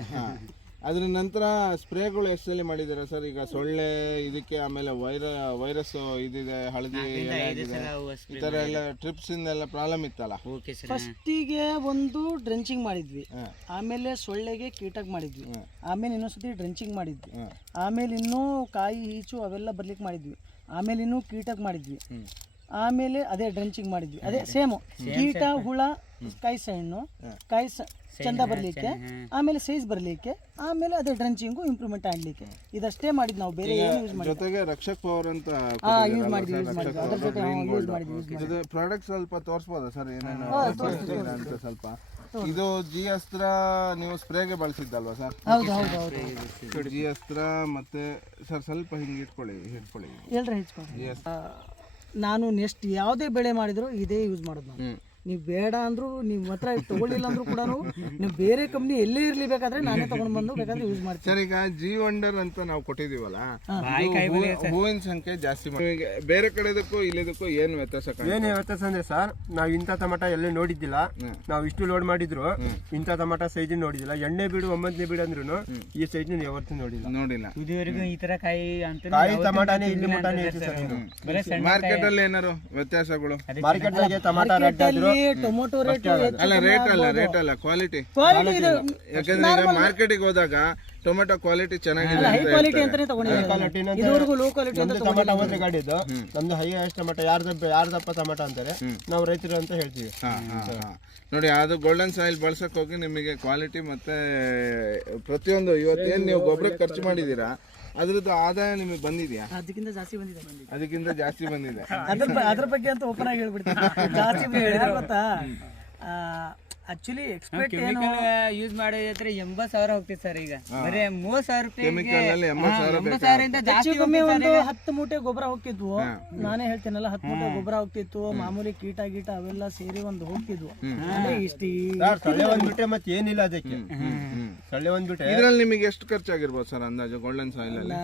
ಅದ್ರ ನಂತರ ಸ್ಪ್ರೇಗಳು ಎಷ್ಟಲ್ಲಿ ಮಾಡಿದ್ದೀರಾ ಸರ್? ಈಗ ಸೊಳ್ಳೆ ಇದಕ್ಕೆ ಆಮೇಲೆ ವೈರ ವೈರಸ್ ಇದಿದೆ ಹಳದಿ. ಈ ತರ ಎಲ್ಲ ಟ್ರಿಪ್ಸ್ ಇಂದೆಲ್ಲ ಪ್ರಾಬ್ಲಮ್ ಇತ್ತಲ್ಲ? ಓಕೆ ಸರ್ ಫಸ್ಟಿಗೆ ಒಂದು ಡ್ರೆಂಚಿಂಗ್ ಮಾಡಿದ್ವಿ. ಆಮೇಲೆ ಸೊಳ್ಳೆಗೆ ಕೀಟಕ್ ಮಾಡಿದ್ವಿ. ಆಮೇಲೆ ಇನ್ನೊಂದ್ಸತಿ ಡ್ರೆಂಚಿಂಗ್ ಮಾಡಿದ್ವಿ. ಆಮೇಲೆ ಇನ್ನೂ ಕಾಯಿ ಈಚು ಅವೆಲ್ಲ ಬರ್ಲಿಕ್ಕೆ ಮಾಡಿದ್ವಿ. ಆಮೇಲೆ ಇನ್ನೂ ಕೀಟಕ್ ಮಾಡಿದ್ವಿ. ಆಮೇಲೆ ಅದೇ ಡ್ರೆಂಚಿಂಗ್ ಮಾಡಿದ್ವಿ. ಅದೇ ಸೇಮ್. ಕೀಟ ಹುಳ ಕಾಯಿ ಹಣ್ಣು ಕಾಯಿ ಸ- ಚಂದ ಬರಲಿಕ್ಕೆ ಆಮೇಲೆ ಸೈಜ್ ಬರಲಿಕ್ಕೆ ಆಮೇಲೆ ಅದೇ ಡ್ರಂಚಿಂಗು ಇಂಪ್ರೂವ್ಮೆಂಟ್ ಆಗ್ಲಿಕ್ಕೆ. ಇದಷ್ಟೇ ಮಾಡಿದ್ ನಾವು ಬೇರೆ ಏನು ಯೂಸ್ ಮಾಡಿ ಜೊತೆಗೆ ರಕ್ಷಕ್ ಪವರ್ ಅಂತ ಯೂಸ್ ಮಾಡಿದ್ವಿ ಯೂಸ್ ಮಾಡಿದ್ವಿ. ಅದ್ರ ಜೊತೆ ಯೂಸ್ ಮಾಡಿದ್ವಿ. ಯೂಸ್ ಜೊತೆ ಪ್ರಾಡಕ್ಟ್ ಸ್ವಲ್ಪ ತೋರಿಸ್ಬೋದಾ ಸರ್ ಏನೇನು ಅಂತ ಸ್ವಲ್ಪ. ಇದು ಜಿ ಅಸ್ತ್ರ ನೀವು ಸ್ಪ್ರೇಗೆ ಬಳಸಿದ್ದಲ್ವಾ ಸರ್? ಹೌದು ಹೌದು ಹೌದು. ಜಿ ಅಸ್ತ್ರ ಮತ್ತೆ ಸರ್ ಸ್ವಲ್ಪ ಹಿಂಗೆ ಇಟ್ಕೊಳ್ಳಿ ಹಿಡ್ಕೊಳ್ಳಿ. ಹಿಡ್ಕೊಳ್ಳಿ ಜಿ ಅಸ್ತ್ರ. ನಾನು ನೆಕ್ಸ್ಟ್ ಯಾವುದೇ ಬೆಳೆ ಮಾಡಿದ್ರು ಇದೇ ಯೂಸ್ ಮಾಡೋದು ನಾನು. ನೀವು ಬೇಡ ಅಂದ್ರು ನಿಮ್ಮ ಹತ್ರ ತಗೊಳ್ಳಿಲ್ಲ ಅಂದ್ರೂ ಕೂಡ ನೀವು ಬೇರೆ ಕಂಪ್ನಿ ಎಲ್ಲೇ ಇರ್ಲಿ ಬೇಕಾದ್ರೆ ನಾನೇ ತಗೊಂಡ್ ಬಂದು ಬೇಕಾದ್ರೆ ಯೂಸ್ ಮಾಡ್ತೀನಿ. ಸರ್ ಈಗ ಜಿ ವಂಡರ್ ಅಂತ ನಾವು ಹೂ- ಹೂವಿನ ಸಂಖ್ಯೆ ಜಾಸ್ತಿ ಬೇರೆ ಕಡೆದಕ್ಕೂ ಇಲ್ಲಿದಕ್ಕೂ ಏನು ವ್ಯತ್ಯಾಸ ಏನು ಏನ್ ವ್ಯತ್ಯಾಸ ಅಂದ್ರೆ ಸರ್ ನಾವ್ ಇಂಥ ಟಮಾಟ ಎಲ್ಲೇ ನೋಡಿದ್ದಿಲ್ಲ. ನಾವ್ ಇಷ್ಟು ಲೋಡ್ ಮಾಡಿದ್ರು ಇಂಥ ಟಮಟ ಸೈಜ್ ನೋಡಿದಿಲ್ಲ ಎಣ್ಣೆ ಬೀಡು ಒಂಬತ್ತನೇ ಬೀಡು ಅಂದ್ರೂ ಈ ಸೈಜ್ ಯಾವತ್ತೂ ನೋಡಿಲ್ಲ. ನೋಡಿಲ್ಲ. ಇದುವರೆಗೂ ಈ ತರ ಕಾಯಿ ಅಂತ ಕಾಯಿ ಟಮಟಾನೇ ಇಲ್ಲಿ ಮಟಾನೇ ಐತಿ ಸರ್ ಮಾರ್ಕೆಟ್ ಅಲ್ಲಿ ಏನಾರು ವ್ಯತ್ಯಾಸಗಳು? ಮಾರ್ಕೆಟ್ ಅಲ್ಲಿ ಟಮಾಟ ರೆಡ್ ಆದ್ರು ಟೊಮೊಟೊ ರೇಟ್ ಅಲ್ಲ ರೇಟ್ ಅಲ್ಲ ರೇಟ್ ಅಲ್ಲ ಕ್ವಾಲಿಟಿ ಕ್ವಾಲಿಟಿ ಇದೆ ಯಾಕಂದ್ರೆ ಈಗ ಮಾರ್ಕೆಟಿಗೆ ಹೋದಾಗ ಟೊಮೆಟೊ ಕ್ವಾಲಿಟಿ ಚೆನ್ನಾಗಿದೆ ಹೈ ಕ್ವಾಲಿಟಿ. ಅಂತಾನೆ ತಗೊಂಡಿದ್ದೀನಿ ಇದುವರೆಗೂ ಲೋ ಕ್ವಾಲಿಟಿ ಅಂತ ಟಮಾಟ ಹೋದ್ರೆ ಗಾಡಿದು. ನಮ್ದು ಹೈಯೆಸ್ಟ್ ಟೊಮೆಟೊ ಯಾರ್ದಪ್ಪ ಯಾರ್ದಪ್ಪ ಟೊಮೆಟೊ ಅಂತಾರೆ ನಾವು ರೈತರು ಅಂತ ಹೇಳ್ತೀವಿ. ನೋಡಿ ಅದು ಗೋಲ್ಡನ್ ಸಾಯಿಲ್ ಬಳಸಕ್ ಹೋಗಿ ನಿಮಗೆ ಕ್ವಾಲಿಟಿ ಮತ್ತೆ ಪ್ರತಿಯೊಂದು ಇವತ್ತೇನ್ ನೀವು ಗೊಬ್ಬರ ಖರ್ಚು ಮಾಡಿದೀರಾ ಅದ್ರದ್ದು ಆದಾಯ ನಿಮಗೆ ಬಂದಿದೆಯಾ? ಅದಕ್ಕಿಂತ ಜಾಸ್ತಿ ಬಂದಿದೆ ಅದಕ್ಕಿಂತ ಜಾಸ್ತಿ ಬಂದಿದೆ. ಅದ್ರ ಅದ್ರ ಬಗ್ಗೆ ಅಂತ ಓಪನ್ ಆಗಿ ಹೇಳ್ಬಿಡ್ತೀನಿ. ಜಾಸ್ತಿ. ಯಾಕ್ ಗೊತ್ತಾ? ಆಕ್ಚುಲಿ ಎಕ್ಸ್ಪೆಕ್ಟ್ ಏನು ಕೆಮಿಕಲ್ ಯೂಸ್ ಮಾಡಿದ್ರೆ ಎಂಬತ್ ಸಾವಿರ ಹೋಗ್ತಿತ್ತು ಸರ್ ಈಗ. ಬರೀ ಮೂವತ್ತು ಸಾವಿರ ಅಲ್ಲಿ ಎಂಬತ್ತು ಸಾವಿರ ಸಾವಿರದಿಂದ ಜಾಸ್ತಿ ಕಮ್ಮಿ ಒಂದು ಹತ್ತು ಮೂಟೆ ಗೊಬ್ಬರ ಹೋಗ್ತಿದ್ವು. ನಾನೇ ಹೇಳ್ತೀನಲ್ಲ ಹತ್ತು ಮೂಟೆ ಗೊಬ್ಬರ ಹೋಗ್ತಿತ್ತು. ಮಾಮೂಲಿ ಕೀಟ ಗೀಟ ಅವೆಲ್ಲ ಸೇರಿ ಒಂದು ಹೋಗ್ತಿದ್ವು. ಅಂದ್ರೆ ಇಷ್ಟು ಈ- ಸರ್ ಸೊಳ್ಳೆ ಮತ್ತೆ ಏನಿಲ್ಲ ಅದಕ್ಕೆ. ಸೊಳ್ಳೆ ಒಂದ್ಬಿಟ್ರೆ ಇದ್ರಲ್ಲಿ ನಿಮಗೆ ಎಷ್ಟು ಖರ್ಚಾಗಿರ್ಬೋದು ಸರ್ ಅಂದಾಜು ಗೋಲ್ಡನ್ ಸಾಯಿಲ್ ಅಲ್ಲಿ?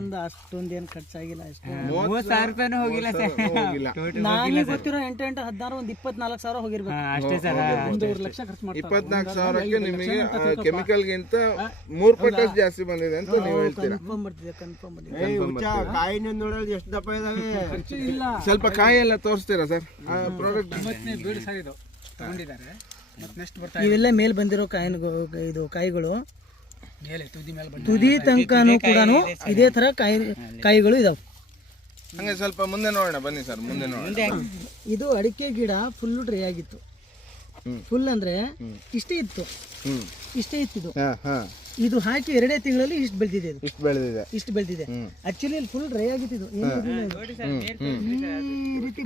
ನನ್ನ ಒಂದು ಅಷ್ಟೊಂದು ಏನು ಖರ್ಚಾಗಿಲ್ಲ ಅಷ್ಟೇ. ಮೂವತ್ತು ಸಾವಿರ ರೂಪಾಯಿನೂ ಹೋಗಿಲ್ಲ ಸರ್. ಹೋಗಿಲ್ಲ. ನನಗೆ ಗೊತ್ತಿರೋ ಎಂಟು ಎಂಟು ಹದಿನಾರು ಒಂದ್ ಇಪ್ಪತ್ನಾಲ್ಕು ಸಾವಿರ ಹೋಗಿರ್ಬೇಕು. ಅಷ್ಟೇ ಸರ್. ಒಂದೂವರೆ ಲಕ್ಷ ಖರ್ಚು ಮಾಡ್ತಾರೆ. ಇಪ್ಪತ್ನಾಲ್ಕು ಸಾವಿರಕ್ಕೆ ನಿಮಗೆ ಕೆಮಿಕಲ್ಗಿಂತ ಮೂರ್ ಪಟ್ಟು ಜಾಸ್ತಿ ಬಂದಿದೆ ಅಂತ ನೀವು ಹೇಳ್ತೀರಾ? ಕನ್ಫರ್ಮ್ ಬರ್ತಿದೆ ಕನ್ಫರ್ಮ್ ಬಂದಿದೆ ಕಾಯಿನ ನೋಡೋದು ಎಷ್ಟು ದಪ್ಪ ಇದಾವೆ. ಇಲ್ಲ. ಸ್ವಲ್ಪ ಕಾಯಿ ಎಲ್ಲ ತೋರಿಸ್ತೀರಾ ಸರ್? ಆ ಪ್ರಾಡಕ್ಟ್ ತಗೊಂಡಿದ್ದಾರೆ. ಮತ್ತೆ ನೆಕ್ಸ್ಟ್ ಬರ್ತಾ ಇವೆಲ್ಲ ಮೇಲ್ ಬಂದಿರೋ ಕಾಯಿನ ಇದು ಕಾಯಿಗಳು. ತುದಿ ಮೇಲೆ ಬಂದು ತುದಿ ತನಕನೂ ಕೂಡ ಇದೇ ತರ ಕಾಯಿ ಕಾಯಿಗಳು ಇದಾವೆ. ಹಂಗೆ ಸ್ವಲ್ಪ ಮುಂದೆ ನೋಡೋಣ ಬನ್ನಿ ಸರ್ ಮುಂದೆ ನೋಡೋಣ. ಇದು ಅಡಿಕೆ ಗಿಡ ಫುಲ್ ಡ್ರೈ ಆಗಿತ್ತು. ಫುಲ್ ಅಂದ್ರೆ ಇಷ್ಟೇ ಇತ್ತು. ಇಷ್ಟೇ ಇತ್ತು ಹಾ ಹಾ. ಇದು ಹಾಕಿ ಎರಡೇ ತಿಂಗಳಲ್ಲಿ ಇಷ್ಟು ಬೆಳೆದಿದೆ ಇದು. ಇಷ್ಟು ಬೆಳೆದಿದೆ. ಇಷ್ಟು ಬೆಳೆದಿದೆ. ಆಕ್ಚುಲಿ ಇಲ್ಲಿ ಫುಲ್ ಡ್ರೈ ಆಗಿತ್ತು ಇದು.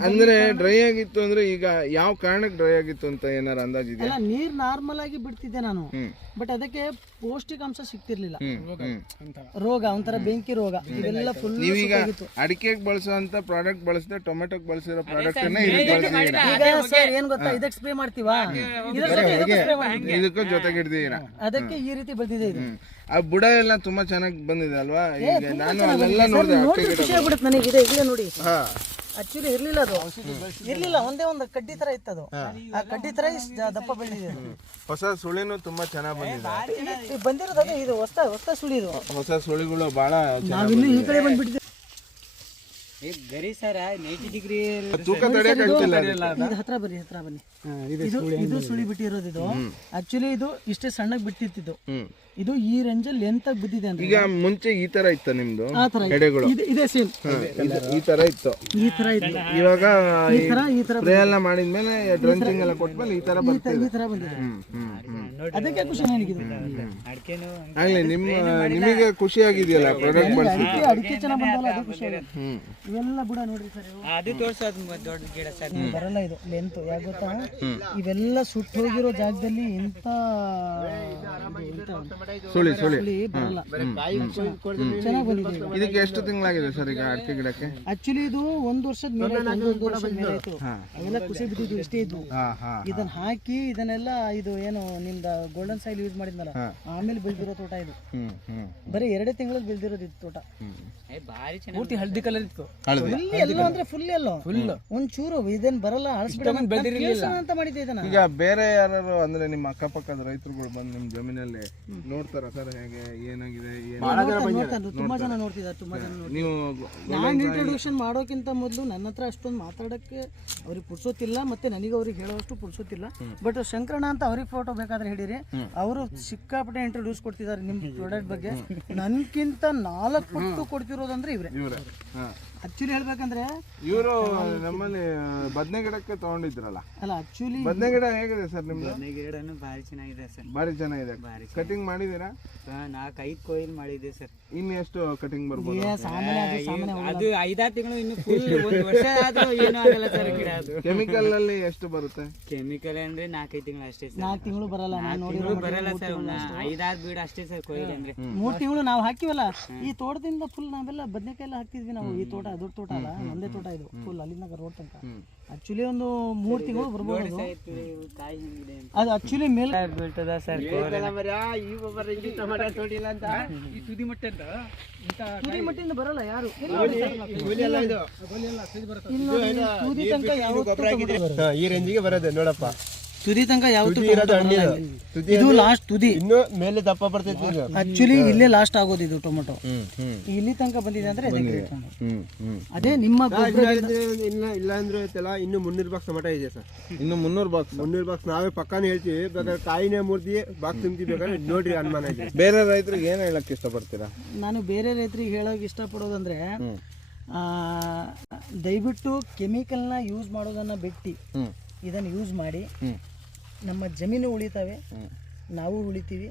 ಅಂದ್ರೆ ಡ್ರೈ ಆಗಿತ್ತು ಅಂದ್ರೆ ಈಗ ಯಾವ ಕಾರಣಕ್ಕೆ ಡ್ರೈ ಆಗಿತ್ತು ಅಂತ ಏನಾರ ಅಂದಾಜಿದೆ ಅಲ್ಲ ನೀರ್ ನಾರ್ಮಲ್ ಆಗಿ ಬಿಡ್ತಿದ್ದೆ ನಾನು. ಬಟ್ ಅದಕ್ಕೆ ಪೌಷ್ಟಿಕಾಂಶ ಸಿಗ್ತಿರ್ಲಿಲ್ಲ. ಹ್ಮ್ ರೋಗ ಒಂಥರ ಬೆಂಕಿ ರೋಗ. ಇದೆಲ್ಲ ಫುಲ್ ನೀವೀಗ ಅಡಿಕೆಗೆ ಬಳಸುವಂತ ಪ್ರಾಡಕ್ಟ್ ಬಳಸಿದ್ರೆ ಟೊಮೆಟೊಗೆ ಬಳಸಿರೋ ಪ್ರಾಡಕ್ಟ್ ಈಗ ಸರ್ ಏನ್ ಗೊತ್ತಾ? ಇದಕ್ಕೆ ಸ್ಪ್ರೇ ಮಾಡ್ತೀವಾ? ಇದಕ್ಕೂ ಅದಕ್ಕೆ ಈ ರೀತಿ ಬೆಳೆದಿದೆ ಇದು. ಆ ಬುಡ ಎಲ್ಲ ತುಂಬಾ ಚೆನ್ನಾಗಿ ಬಂದಿದೆ ಅಲ್ವಾ? ಈಗ ನಾನು ಅದೆಲ್ಲ ನೋಡಿದೆ ಗಿಡ ಖುಷಿ ಆಗ್ಬಿಡುತ್ತೆ ನನಗೆ ಇದೆ ಇದೆ ನೋಡಿ. ಹಾ. ಆಕ್ಚುಲಿ ಇರ್ಲಿಲ್ಲ ಅದು. ಇರ್ಲಿಲ್ಲ ಒಂದೇ ಒಂದು ಕಡ್ಡಿ ತರ ಇತ್ತು ಅದು. ಆ ಕಡ್ಡಿ ತರ ಇಷ್ಟ್ ದಪ್ಪ ಬೆಳೆದಿದೆ. ಹೊಸ ಸುಳಿನೂ ತುಂಬಾ ಚೆನ್ನಾಗಿ ಬಂದಿದೆ. ಬಂದಿರೋದು ಅದೇ ಇದು ಹೊಸ ಹೊಸ ಸುಳಿ ಇದು ಹೊಸ ಸುಳಿಗಳು ಬಹಳ ನಾವಿನ್ನು ಈ ಕಡೆ ಬಂದ್ಬಿಟ್ಟಿದೆ ಗರಿ ಸರ ನೈಂಟಿ ಡಿಗ್ರಿ ತೂಕ ಹತ್ರ ಬನ್ನಿ ಹತ್ರ ಬನ್ನಿ. ಇದು ಇದು ಸುಳಿ ಬಿಟ್ಟಿರೋದು ಇದು. ಆಕ್ಚುಲಿ ಇದು ಇಷ್ಟೇ ಸಣ್ಣಗೆ ಬಿಟ್ಟಿತ್ತು ಹ್ಮ್. ಇದು ಈ ರೇಂಜಲ್ಲಿ ಅಲ್ಲಿ ಎಂತ ಬಿದ್ದಿದೆ ಅಂದ್ರೆ ಈಗ ಮುಂಚೆ ಈ ತರ ಇತ್ತು ನಿಮ್ದು ಆ ತರ ಇದೆ. ಎಡೆಗಳು. ಇದು ಸೇಮ್ ಈ ತರ ಇತ್ತು. ಈ ತರ ಇತ್ತು. ಇವಾಗ ಈ ತರ ಈ ತರ ಸ್ಪ್ರೇ ಎಲ್ಲ ಮಾಡಿದ್ಮೇಲೆ ಡ್ರಂಚಿಂಗ್ ಎಲ್ಲ ಕೊಟ್ಮೇಲೆ ಈ ತರ ಬರ್ತಿದೆ ಈ ತರ ಬಂದಿದೆ. ಅದಕ್ಕೆ ಖುಷಿ ನನಗಿದು. ಅಡಿಕೆನು ಆಗ್ಲಿ ನಿಮ್ಮ ನಿಮಗೆ ಖುಷಿ ಆಗಿದೆಯಲ್ಲ ಪ್ರಾಡಕ್ಟ್ ಬಳಸಿ ಅಡಿಕೆ ಚೆನ್ನಾಗಿ ಬಂದವಲ್ಲ ಅದು ಖುಷಿ ಆಗಿದೆ. ಇವೆಲ್ಲ ಬುಡ ನೋಡ್ರಿ ಸರ್. ಅದು ತೋರ್ಸೋದು ದೊಡ್ಡ ಗಿಡ ಸರ್. ಬರಲ್ಲ ಇದು ಲೆಂತ್ ಯಾಕೆ ಗೊತ್ತಾ? ಇವೆಲ್ಲ ಸುಟ್ಟು ಹೋಗಿರೋ ಜಾಗದಲ್ಲಿ ಎಂತ ಸುಳಿ ಸುಳಿ. ಇದಕ್ಕೆ ಎಷ್ಟು ತಿಂಗಳಾಗಿದೆ ಸರ್ ಈಗ ಅಡಿಕೆ ಗಿಡಕ್ಕೆ? ಆಕ್ಚುಲಿ ಇದು ಒಂದ್ ವರ್ಷದ ಮೇಲೆ ಒಂದು ಒಂದು ವರ್ಷದ ಮೇಲೆ ಆಯ್ತು. ಅವೆಲ್ಲ ಖುಷಿ ಬಿದ್ದಿದ್ದು ಇಷ್ಟೇ ಇದ್ವು ಹಾ ಹಾ ಇದನ್ನ ಹಾಕಿ ಇದನ್ನೆಲ್ಲ ಇದು ಏನು ನಿಮ್ದ ಗೋಲ್ಡನ್ ಸೈಲ್ ಯೂಸ್ ಮಾಡಿದ್ನಲ್ಲ ಆಮೇಲೆ ಬೆಳೆದಿರೋ ತೋಟ ಇದು. ಬರೀ ಎರಡೇ ತಿಂಗಳಲ್ಲಿ ಬೆಳೆದಿರೋದು ಇದು ತೋಟ. ಪೂರ್ತಿ ಹಳದಿ ಕಲರ್ ಇತ್ತು. ಅಂದ್ರೆ ಫುಲ್ ಎಲ್ಲ ಅಂದ್ರೆ ಫುಲ್ ಎಲ್ಲೋ ಒಂದ್ ಚೂರು ಇದೇನ್ ಬರಲ್ಲ ಅಳಿಸ್ಬಿಡ ಅಂತ ಮಾಡಿದ್ದೆ ಇದನ್ನ. ಈಗ ಬೇರೆ ಯಾರು ಅಂದ್ರೆ ನಿಮ್ಮ ಅಕ್ಕಪಕ್ಕದ ರೈತರುಗಳು ಬಂದು ನಿಮ್ ಜಮೀನಲ್ಲಿ ನೋಡ್ತಾರ ಸರ್ ಹೇಗೆ ಏನಾಗಿದೆ ಏನು ನೋಡ್ತಾರೆ, ನೋಡ್ತಾರೆ, ತುಂಬಾ ಜನ ನೋಡ್ತಿದ್ದಾರೆ ತುಂಬಾ ಜನ ನೋಡ್ತಿದ್ದಾರೆ. ನೀವು ನಾನ್ ಮಾಡೋಕ್ಕಿಂತ ಮೊದಲು ನನ್ನ ಹತ್ರ ಅಷ್ಟೊಂದು ಮಾತಾಡಕ್ಕೆ ಅವ್ರಿಗೆ ಪುಡ್ಸೋತಿಲ್ಲ ಮತ್ತೆ ನನಗೆ ಅವ್ರಿಗೆ ಹೇಳೋಷ್ಟು ಪುಡ್ಸೋತಿಲ್ಲ ಬಟ್ ಶಂಕರಣ ಅಂತ ಅವ್ರಿಗೆ ಫೋಟೋ ಬೇಕಾದ್ರೆ ಹೇಳಿರಿ. ಅವರು ಸಿಕ್ಕಾಪಟ್ಟೆ ಇಂಟ್ರೊಡ್ಯೂಸ್ ಕೊಡ್ತಿದ್ದಾರೆ ನಿಮ್ ಪ್ರಾಡಕ್ಟ್ ಬಗ್ಗೆ. ನನ್ಕಿಂತ ನಾಲ್ಕು ಪಟ್ಟು ಕೊಡ್ತಿರೋದಂದ್ರೆ ಇವ್ರೆ. ಇವ್ರೆ. ಹಾ. ಆಕ್ಚುಲಿ ಹೇಳ್ಬೇಕಂದ್ರೆ ಇವರು ನಮ್ಮಲ್ಲಿ ಬದನೆ ಗಿಡಕ್ಕೆ ತಗೊಂಡಿದ್ರಲ್ಲ? ಅಲ್ಲ ಆಕ್ಚುಲಿ ಬದನೆ ಗಿಡ ಹೇಗಿದೆ ಸರ್ ನಿಮ್ದು? ಗಿಡನು ಭಾರಿ ಚೆನ್ನಾಗಿದೆ ಸರ್. ಭಾರಿ ಚೆನ್ನಾಗಿದೆ. ಕಟಿಂಗ್ ಮಾಡಿದೀರಾ ನಾಲ್ಕು ಐದು ಕೊಯ್ಲ್ ಮಾಡಿದೆ ಸರ್. ಇನ್ನು ಎಷ್ಟು ಕಟಿಂಗ್ ಬರ್ಬೋದು? ಅದು ಐದಾರು ತಿಂಗಳು ಇನ್ನು ಫುಲ್ ಒಂದು ವರ್ಷ ಆದ್ರೂ ಏನೂ ಆಗಲ್ಲ ಸರ್ ಗಿಡ ಅದು. ಕೆಮಿಕಲ್ ಅಲ್ಲಿ ಎಷ್ಟು ಬರುತ್ತೆ? ಕೆಮಿಕಲ್ ಅಂದ್ರೆ ನಾಲ್ಕೈದು ತಿಂಗಳು ಅಷ್ಟೇ ಸರ್. ನಾಲ್ಕು ತಿಂಗಳು ಬರಲ್ಲ ನಾನು ನೋಡಿ ತಿಂಗಳು ಬರಲ್ಲ ಸರ್. ಐದಾರು ಬೀಡ್ ಅಷ್ಟೇ ಸರ್ ಕೊಯ್ಲು ಅಂದ್ರೆ. ಮೂರ್ ತಿಂಗಳು ನಾವು ಹಾಕಿವಲ್ಲ. ಈ ತೋಟದಿಂದ ಫುಲ್ ನಾವೆಲ್ಲ ಬದನೆಕಾಯಿ ಎಲ್ಲ ಹಾಕ್ತಿದ್ವಿ ನಾವು ಈ ತೋಟ. ದೊಡ್ಡ ತೋಟ ಅಲ್ಲ ಒಂದೇ ತೋಟ ಇದು ಫುಲ್ ಅಲ್ಲಿಂದ ರೋಡ್ ತನಕ. ಆಕ್ಚುಲಿ ಒಂದು ಮೂರ್ ತಿಂಗಳು ಬರ್ಬೋದು ಅದು. ಆಕ್ಚುಲಿ ಮೇಲ್ ಬೀಳ್ತದ ಸರ್ ತುದಿ ಮಟ್ಟಿಂದ ಬರಲ್ಲ ಯಾರು. ಈ ರೇಂಜಿಗೆ ಬರೋದು ನೋಡಪ್ಪ. ತುದಿ ತನಕ ಯಾವತ್ತೂ ತುದಿ ಇರೋದು tomato ಬರಲ್ಲ ಇಲ್ಲಿ. ತುದಿ ಇದು ಲಾಸ್ಟ್ ತುದಿ. ಇನ್ನು ಮೇಲೆ ದಪ್ಪ ಬರ್ತೈತಿ ಇದು ಆಕ್ಚುಲಿ ಇಲ್ಲೇ ಲಾಸ್ಟ್ ಆಗೋದು ಇದು ಟೊಮೆಟೊ. ಹ್ಮ್ ಹ್ಮ್. ಇಲ್ಲಿ ತನಕ ಬಂದಿದೆ ಅಂದ್ರೆ ಅದೇ great. ಹ್ಮ್ ಹ್ಮ್. ಅದೇ ನಿಮ್ಮ ಗೊಬ್ಬರ ಇಲ್ಲ ಇಲ್ಲ ಅಂದ್ರೆ ಐತಲ್ಲ ಇನ್ನು ಮುನ್ನೂರು ಬಾಕ್ಸ್ ಟೊಮೆಟೊ ಇದೆ ಸರ್. ಇನ್ನು ಮುನ್ನೂರು ಬಾಕ್ಸ್ ಮುನ್ನೂರು ಬಾಕ್ಸ್ ನಾವೇ ಪಕ್ಕಾನೇ ಹೇಳ್ತೀವಿ. ಬೇಕಾದ್ರೆ ಕಾಯಿನೇ ಮುರ್ದಿ ಬಾಕ್ಸ್ ತಿಂತೀವಿ ಬೇಕಾದ್ರೆ ನೋಡ್ರಿ ಅನುಮಾನ ಇದೆ. ಬೇರೆ ರೈತರಿಗೆ ಏನ್ ಹೇಳಕ್ ಇಷ್ಟಪಡ್ತೀರಾ? ನಾನು ಬೇರೆ ರೈತರಿಗೆ ಹೇಳೋಕೆ ಇಷ್ಟಪಡೋದಂದ್ರೆ ಆ, ದಯವಿಟ್ಟು ಕೆಮಿಕಲ್ನ ಯೂಸ್ ಮಾಡೋದನ್ನ ಬಿಟ್ಟು. ಹ್ಮ್. ಇದನ್ನು ಯೂಸ್ ಮಾಡಿ. ಹ್ಮ್. ನಮ್ಮ ಜಮೀನು ಉಳಿತಾವೆ. ನಾವು ಉಳಿತೀವಿ.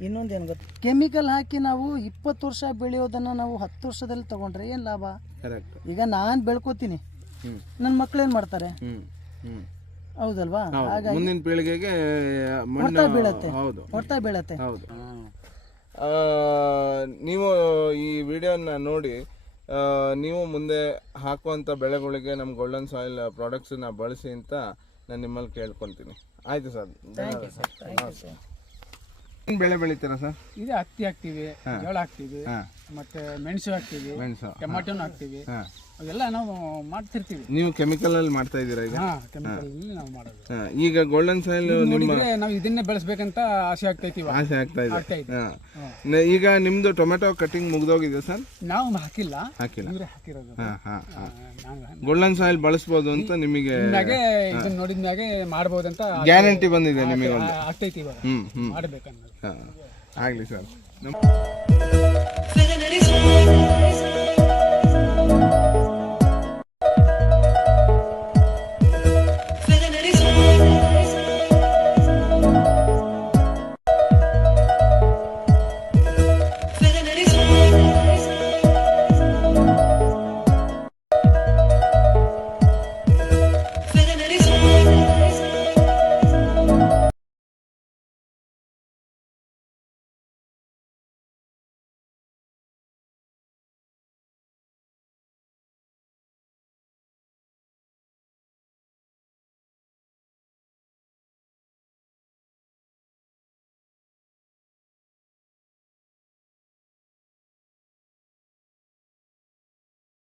ಇನ್ನೊಂದು ಏನು ಗೊತ್ತು ಕೆಮಿಕಲ್ ಹಾಕಿ ನಾವು ಇಪ್ಪತ್ತು ವರ್ಷ ಬೆಳೆಯೋದನ್ನ ನಾವು ಹತ್ತು ವರ್ಷದಲ್ಲಿ ತಗೊಂಡ್ರೆ ಏನು ಲಾಭ? ಕರೆಕ್ಟ್ ಈಗ ನಾನು ಬೆಳ್ಕೋತೀನಿ. ನನ್ನ ಮಕ್ಳು ಏನು ಮಾಡ್ತಾರೆ? ಹೌದಲ್ವಾ? ಮುಂದಿನ ಪೀಳಿಗೆಗೆ ಹೊಡ್ತಾ ಬೀಳತ್ತೆ. ಹೌದು. ಹೊಡ್ತಾ ಬೀಳತ್ತೆ. ಹೌದು. ಆ, ನೀವು ಈ ವಿಡಿಯೋನ ನೋಡಿ ಆ, ನೀವು ಮುಂದೆ ಹಾಕುವಂಥ ಬೆಳೆಗಳಿಗೆ ನಮ್ಮ ಗೋಲ್ಡನ್ ಸಾಯಿಲ್ ಪ್ರಾಡಕ್ಟ್ಸನ್ನ ಬಳಸಿ ಅಂತ ನಾನು ನಿಮ್ಮಲ್ಲಿ ಕೇಳ್ಕೊತೀನಿ. ಆಯ್ತು ಸರ್. ಏನು ಬೆಳೆ ಬೆಳಿತೀರಾ ಸರ್? ಇದು ಹತ್ತಿ ಹಾಕ್ತೀವಿ ಜೋಳ ಹಾಕ್ತೀವಿ. ಹಾಂ. ಮತ್ತೆ ಮೆಣಸು ಹಾಕ್ತೀವಿ ಮೆಣಸು ಟೊಮಾಟೋನು ಹಾಕ್ತೀವಿ ಹಾ. ಅವೆಲ್ಲ ನಾವು ಮಾಡ್ತಿರ್ತೀವಿ. ನೀವು ಕೆಮಿಕಲ್ ಅಲ್ಲಿ ಮಾಡ್ತಾ ಇದ್ದೀರಾ ಈಗ? ಹಾ ಕೆಮಿಕಲ್ ನಾವು ಮಾಡೋದು. ಹಾ, ಈಗ ಗೋಲ್ಡನ್ ಸಾಯಿಲ್ ನಿಮ್ಮ ನೋಡಿದ್ರೆ ನಾವು ಇದನ್ನೇ ಬೆಳೆಸ್ಬೇಕಂತ ಆಸೆ ಆಗ್ತೈತಿ ಇವಾಗ. ಆಸೆ ಆಗ್ತಾ ಇದೆ. ಆಗ್ತಾ ಇದೆ. ಹಾ. ನ- ಈಗ ನಿಮ್ದು ಟೊಮೆಟೊ ಕಟಿಂಗ್ ಮುಗ್ದೋಗಿದೆ ಸರ್? ನಾವು ಹಾಕಿಲ್ಲ. ಹಾಕಿಲ್ಲ. ಅಂದ್ರೆ ಹಾಕಿರೋದು. ಹಾ ಹಾ ಹಾ. ನಾನು ಗೋಲ್ಡನ್ ಸಾಯಿಲ್ ಬಳಸ್ಬೋದು ಅಂತ ನಿಮಗೆ ಮ್ಯಾಗೆ ಇದನ್ನ ನೋಡಿದ ಮ್ಯಾಗೆ ಮಾಡ್ಬೋದಂತ ಗ್ಯಾರಂಟಿ ಬಂದಿದೆ ನಿಮಗೆ ಒಂದು ಆಗ್ತೈತಿ ಇವಾಗ. ಹ್ಮ್ ಹ್ಮ್. ಮಾಡ್ಬೇಕನ್ನೋದು. ಹಾ. ಆಗ್ಲಿ ಸರ್. ನಮ್